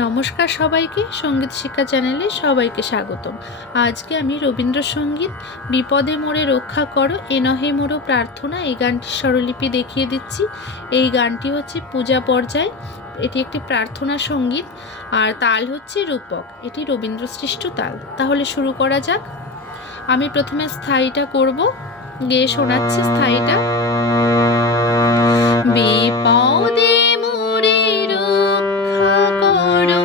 নমস্কার সবাইকে, সঙ্গীত শিক্ষা চ্যানেলে সবাইকে স্বাগতম। আজকে আমি রবীন্দ্রসঙ্গীত বিপদে মোরে রক্ষা করো এ নহে মোরো প্রার্থনা এই গানটির স্বরলিপি দেখিয়ে দিচ্ছি। এই গানটি হচ্ছে পূজা পর্যায়, এটি একটি প্রার্থনা সঙ্গীত আর তাল হচ্ছে রূপক, এটি রবীন্দ্রসৃষ্ট তাল। তাহলে শুরু করা যাক। আমি প্রথমে স্থায়ীটা করব, গেয়ে শোনাচ্ছি স্থায়ীটা। বিপদে মোরে রক্ষা করো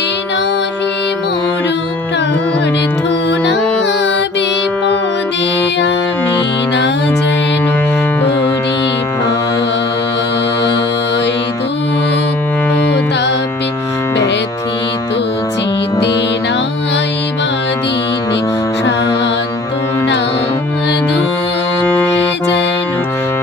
এ নহে মোরো প্রার্থনা, বিপদে আমি না যেন করি ভয়, দুঃখ তাপে ব্যথিত চিতে নাই বা দিলে সান্ত্বনা, দুঃখে যেন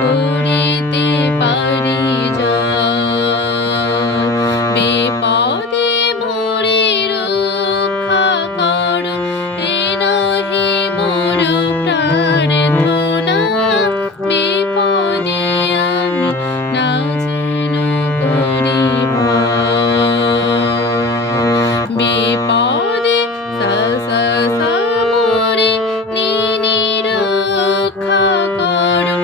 করিতে পারি জয়। বিপদে মোরে রক্ষা করো এ নহে মোরো প্রার্থনা, বিপদে আমি না যেন করি ভয়। বিপদে সা সা সা মোরে নি নি রক্ষা করো,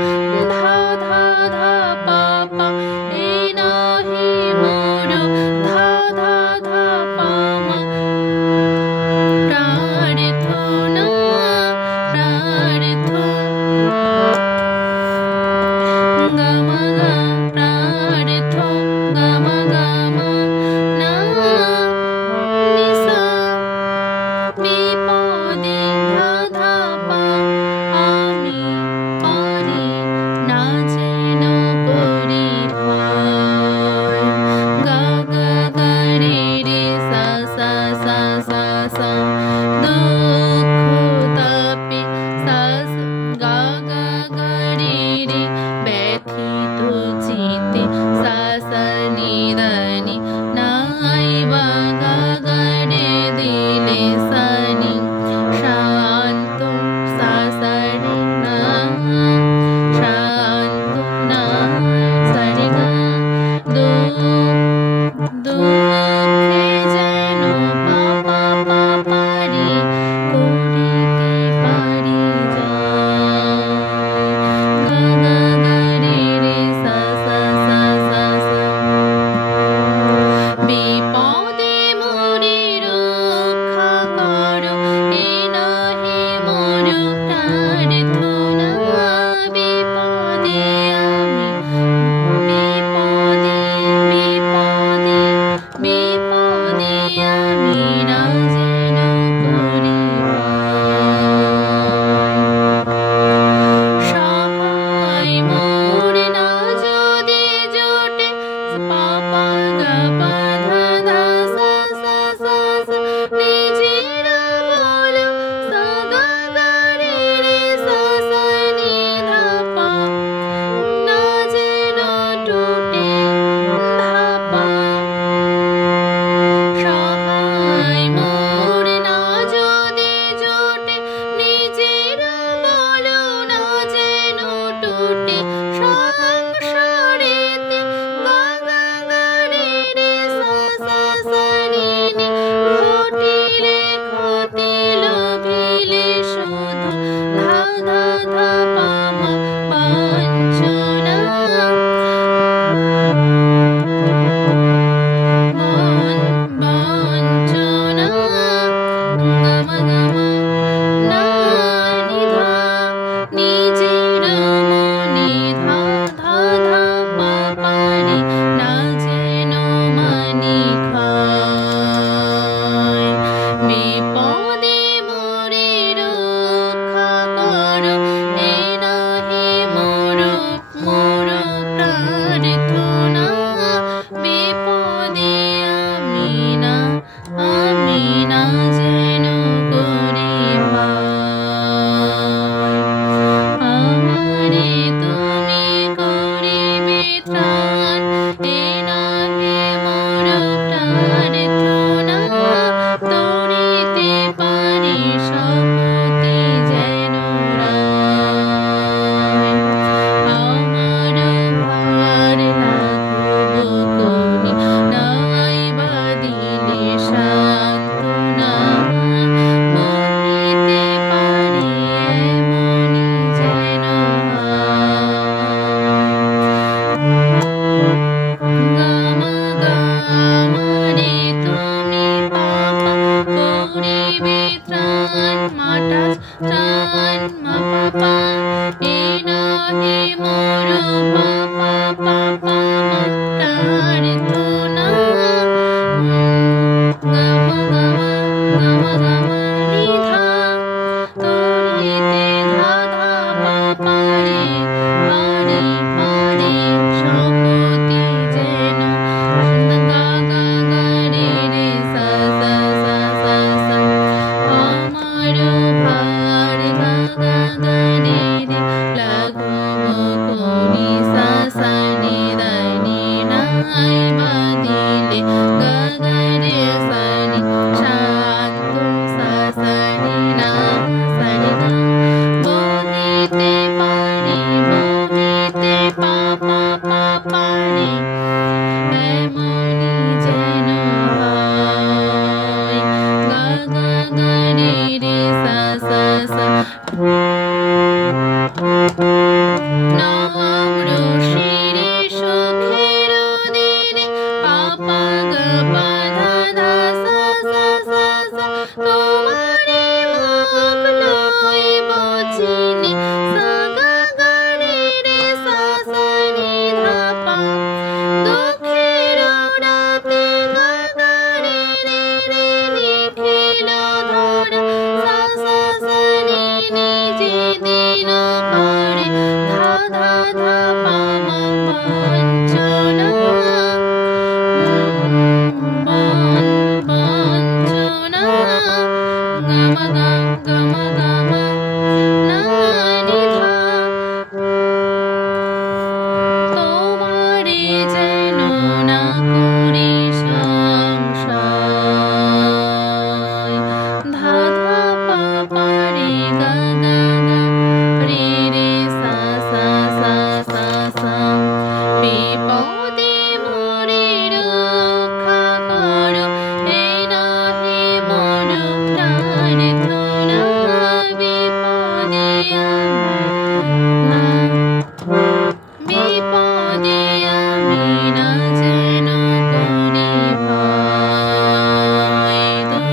ধা ধা ধা পা পা এ নহে মোরো, ধা ধা ধা পা মা প্রার্থনা, প্রার্থনা গা মা গা প্রার্থনা গা মা গা মা না নি সা, বিপদে ধা ধা পা আমি পারি না যেন করি ভয়। গা গা গা রে রে সা সা সা সা সা, দুঃখ তাপে সা সা গা গা গা রে রে, ব্যথিত চিতে সা সা নি ধা নি, নাই বা গা গা রে দিলে সা নি, শান্ত সা সা রে না, শান্ত না সা রে গা, দুঃখে যেন পা পা পা পারি করিতে পারি জয়। গা গা গা রে রে সা সা সা সা সা, বিপদে মোরে রক্ষা করো এ নহে মোরো প্রার্থনা, বিপদে আমি বিপদে বিপদে বিপদে আমি না যেন করি ভয়। সহায় মোর না যদি জোটে, পা পা গা পা ধা ধা সা সা সা সা, নিজেরা বলো সা গা গা রে রে সা সা নি ধা পা, না যেন টুটে ধা পা। সহায় রে সা নি শান্ত সা সা নি না সা নি না বহিতে পারি বহিতে পা পা পা পারি এমনি যেন হয় গা গা গা রে রে সা সা সা নম্র শিরে সুখের দিনে পা পা গা পা ধা ধা সা সা সা সা তোমারে মুখ লইব চিনি সা গা গা রে রে সা সা নি ধা পা দুঃখের রাতে গা গা রে রে রে লিখিল ধরা সা সা সা নি নিজে দিন করে ধা ধা ধা পা মা বাঞ্ছনা বাঞ্ছনা গামা গা গামা গামা না নি ধা তোমারে যেন না করি সংশয় ধা ধা পা পা রে গা গা গা রে রে সা সা সা সা সা বিপদে মোরে রক্ষা করো এ নাহি মোর প্রার্থনা বিপদে না বিপদে আমি না যেন করি ভয় দুঃখ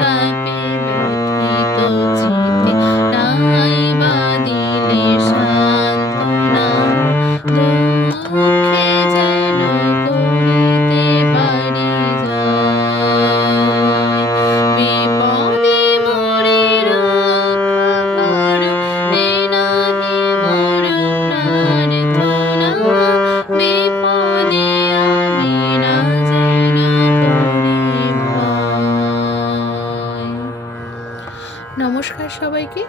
তাপে ব্যথিত চিত্তে নাই বা দিলে সান্ত্বনা দুঃখে যেন করিতে পারি জয় বিপদে মোরে রক্ষা করো এ নাহি মোর প্রার্থনা বিপদে আমি না যেন করি ভয়। নমস্কার সবাইকে।